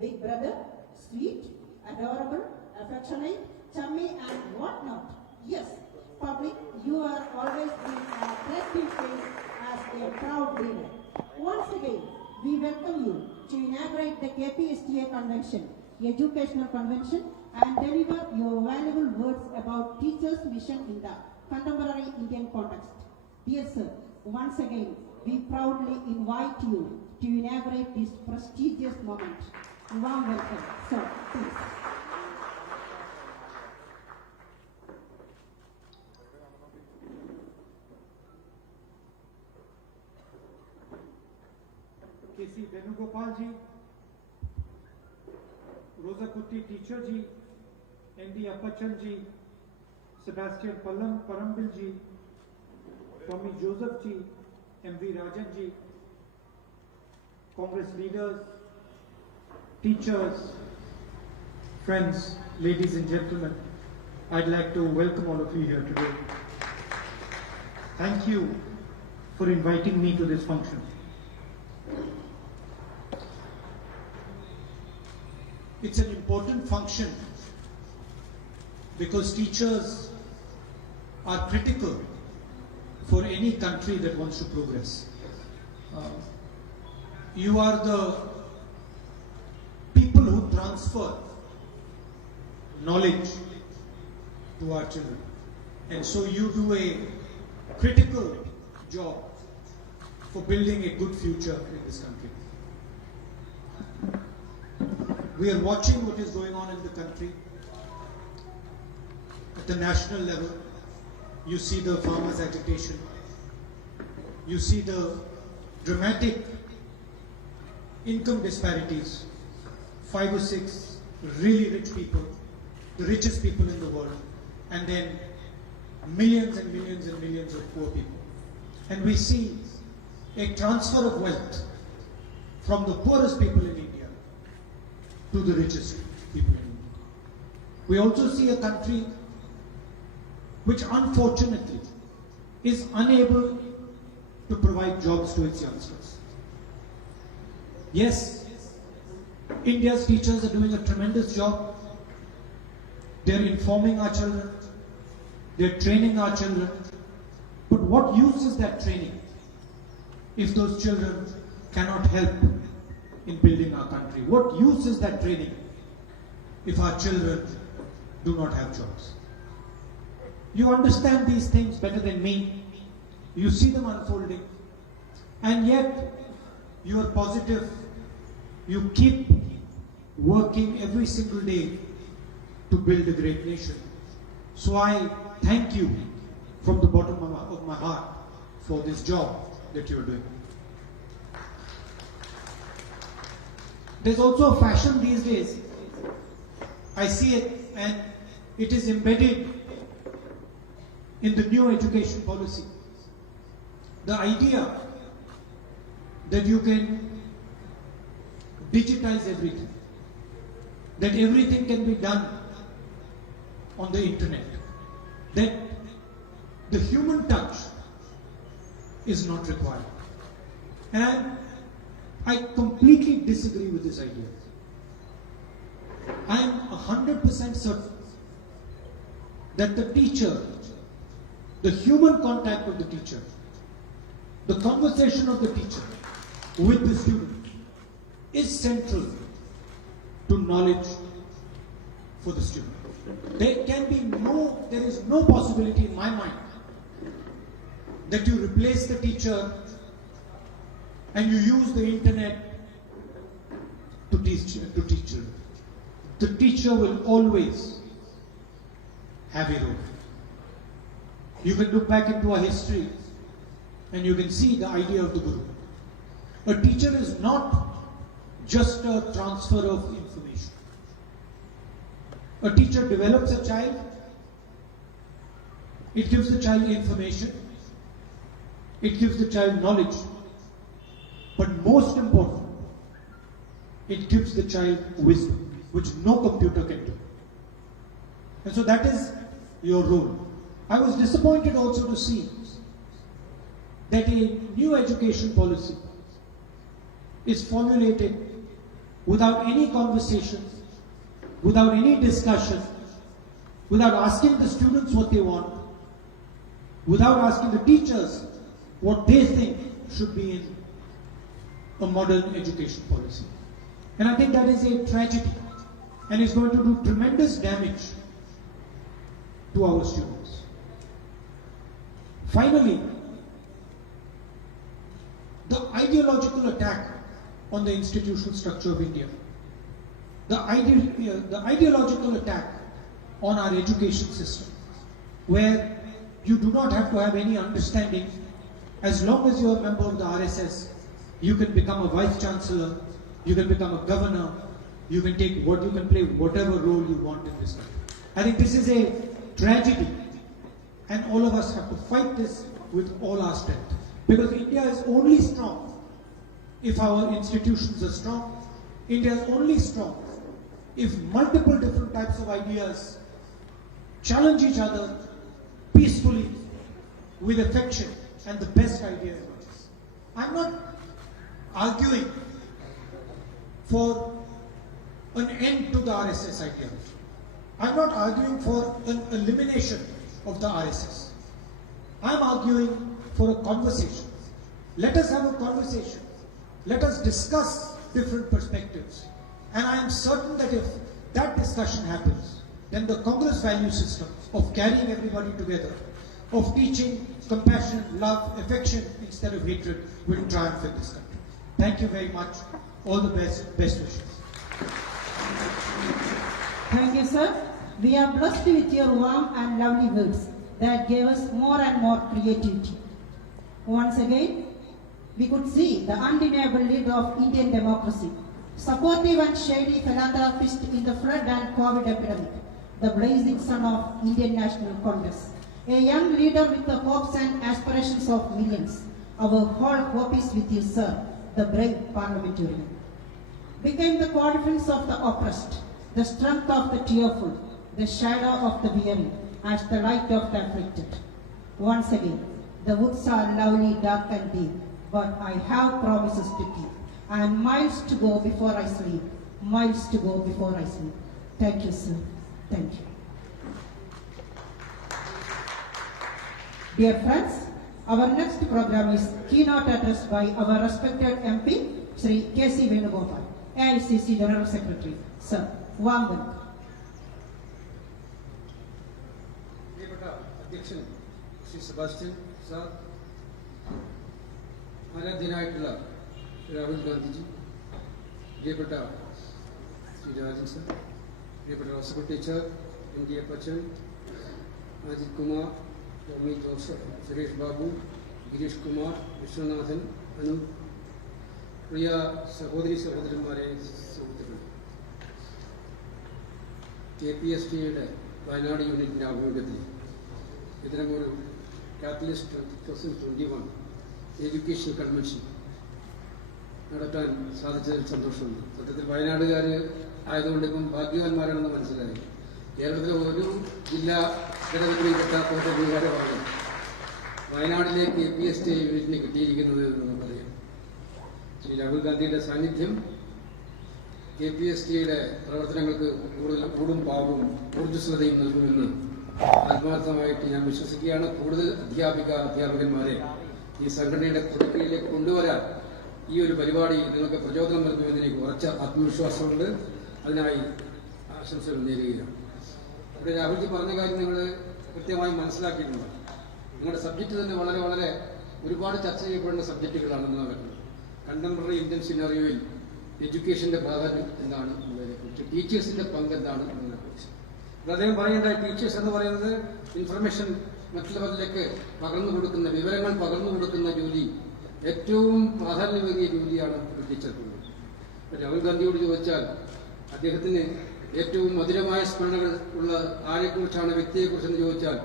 big brother, sweet, adorable, affectionate, chummy and whatnot. Yes, public, you are always been a attractive face as a proud leader. Once again, we welcome you to inaugurate the KPSTA Convention, Educational Convention, and deliver your valuable words about teachers' mission in the contemporary Indian context. Dear sir, once again, we proudly invite you to inaugurate this prestigious moment. Warm welcome, sir, please. K.C. Venugopal ji, Rosa Kutti teacher ji, N.D. Appachan ji, Sebastian Parambil ji, Tommy Joseph ji, M.V. Rajan ji, Congress leaders, teachers, friends, ladies and gentlemen, I'd like to welcome all of you here today. Thank you for inviting me to this function. It's an important function because teachers are critical for any country that wants to progress. You are the people who transfer knowledge to our children, and so you do a critical job for building a good future in this country. We are watching what is going on in the country. At the national level, you see the farmers' agitation. You see the dramatic income disparities. 5 or 6 really rich people, the richest people in the world, and then millions and millions and millions of poor people. And we see a transfer of wealth from the poorest people in India to the richest people in India. We also see a country which unfortunately is unable to provide jobs to its youngsters. Yes, India's teachers are doing a tremendous job. They're informing our children, they're training our children. But what use is that training if those children cannot help in building our country? What use is that training if our children do not have jobs? You understand these things better than me. You see them unfolding, and yet you are positive. You keep working every single day to build a great nation. So I thank you from the bottom of my heart for this job that you are doing. There's also a fashion these days. I see it, and it is embedded in the new education policy. The idea that you can digitize everything, that everything can be done on the internet, that the human touch is not required. And I completely disagree with this idea. I am 100% certain that the teacher, the human contact of the teacher, the conversation of the teacher with the student is central to knowledge for the student. There is no possibility in my mind that you replace the teacher and you use the internet to teach children. The teacher will always have a role. You can look back into our history and you can see the idea of the Guru. A teacher is not just a transfer of information. A teacher develops a child, it gives the child information, it gives the child knowledge, but most important, it gives the child wisdom, which no computer can do. And so that is your role. I was disappointed also to see that a new education policy is formulated without any conversation, without any discussion, without asking the students what they want, without asking the teachers what they think should be in a modern education policy. And I think that is a tragedy, and is going to do tremendous damage to our students. Finally, the ideological attack on the institutional structure of India, the ideological attack on our education system, where you do not have to have any understanding. As long as you are a member of the RSS, you can become a vice chancellor, you can become a governor, you can play whatever role you want in this country. I think this is a tragedy, and all of us have to fight this with all our strength. Because India is only strong if our institutions are strong. India is only strong if multiple different types of ideas challenge each other peacefully, with affection, and the best idea emerges. I'm not arguing for an end to the RSS ideology. I'm not arguing for an elimination of the RSS. I'm arguing for a conversation. Let us have a conversation. Let us discuss different perspectives. And I am certain that if that discussion happens, then the Congress value system of carrying everybody together, of teaching compassion, love, affection instead of hatred will triumph in this country. Thank you very much. All the best wishes. Thank you, sir. We are blessed with your warm and lovely words that gave us more and more creativity. Once again, we could see the undeniable leader of Indian democracy, supportive and shady philanthropist in the flood and COVID epidemic, the blazing sun of Indian National Congress, a young leader with the hopes and aspirations of millions. Our whole hope is with you, sir, the brave parliamentarian. Became the confidence of the oppressed, the strength of the tearful, the shadow of the weary, as the light of the afflicted. Once again, the woods are lovely, dark and deep, but I have promises to keep, and miles to go before I sleep, miles to go before I sleep. Thank you, sir. Thank you. Dear friends, our next program is keynote address by our respected MP, Shri K.C. Venugopal, AICC General Secretary. Sir, warm welcome. Addiction, Shri Sebastian, sir, ആരാധ്യനായിട്ടുള്ള Rahul Gandhiji, പ്രിയപ്പെട്ട Shri Rajan sir, പ്രിയപ്പെട്ട റോസപ്പ teacher, M D അപ്പച്ചൻ, Ajith Kumar, Tomy Joseph, Suresh Babu, Girish Kumar, Viswanathan, Anu, പ്രിയ സഹോദരന്മാരെ, സുഹൃത്തുക്കൾ, KPSTയുടെ വയനാട് യൂണിറ്റിൻ്റെ ആഭിമുഖ്യത്തിൽ ഇത്തരമൊരു catalyst 2021 education convention നടത്താൻ സാധിച്ചതിൽ സന്തോഷമുണ്ട്. സത്യത്തിൽ വയനാടുകാർ ആയതുകൊണ്ട് ഇപ്പം ഭാഗ്യവാന്മാരാണെന്ന് മനസ്സിലായി. കേരളത്തിലെ ഒരു ജില്ലാ ഘടകത്തിലും കിട്ടാത്ത ഒരു അംഗീകാരമാണ് വയനാട്ടിലെ KPST യൂണിറ്റിന് കിട്ടിയിരിക്കുന്നത് എന്ന് നമുക്കറിയാം. ശ്രീ രാഹുൽ ഗാന്ധിയുടെ സാന്നിധ്യം KPSTയുടെ പ്രവർത്തനങ്ങൾക്ക് കൂടും പാവും ഊർജ്ജസ്വതയും നൽകുമെന്ന് ആത്മാർത്ഥമായിട്ട് ഞാൻ വിശ്വസിക്കുകയാണ്. കൂടുതൽ അധ്യാപകന്മാരെ ഈ സംഘടനയുടെ കുടക്കീഴിലേക്ക് കൊണ്ടുവരാൻ ഈ ഒരു പരിപാടി നിങ്ങൾക്ക് പ്രചോദനം നൽകുമെന്ന് എനിക്ക് ഉറച്ച ആത്മവിശ്വാസമുണ്ട്. അതിനായി ആശംസകൾ നേരുകയാണ്. ഇവിടെ രാഹുൽജി പറഞ്ഞ കാര്യം നിങ്ങൾ കൃത്യമായി മനസ്സിലാക്കിയിട്ടുണ്ട്. നിങ്ങളുടെ സബ്ജക്റ്റ് തന്നെ വളരെ ഒരുപാട് ചർച്ച ചെയ്യപ്പെടുന്ന സബ്ജക്റ്റുകളാണെന്ന് പറയുന്നത്. കണ്ടംപററി ഇന്ത്യൻ സിനാറിയോയിൽ എഡ്യൂക്കേഷന്റെ പ്രാധാന്യം എന്താണ് എന്നതിനെക്കുറിച്ച്, ടീച്ചേഴ്സിന്റെ പങ്ക് എന്താണ് എന്നതിനെക്കുറിച്ച് അദ്ദേഹം പറയേണ്ട. ടീച്ചേഴ്സ് എന്ന് പറയുന്നത് ഇൻഫർമേഷൻ മറ്റുള്ളവരിലേക്ക് പകർന്നു കൊടുക്കുന്ന, വിവരങ്ങൾ പകർന്നു കൊടുക്കുന്ന ജോലി, ഏറ്റവും പ്രാധാന്യമേറിയ ജോലിയാണ് ഒരു ടീച്ചർക്കുള്ളത്. രാഹുൽ ഗാന്ധിയോട് ചോദിച്ചാൽ അദ്ദേഹത്തിന് ഏറ്റവും മധുരമായ സ്മരണകൾ ഉള്ള ആരെക്കുറിച്ചാണ്, വ്യക്തിയെക്കുറിച്ചെന്ന് ചോദിച്ചാൽ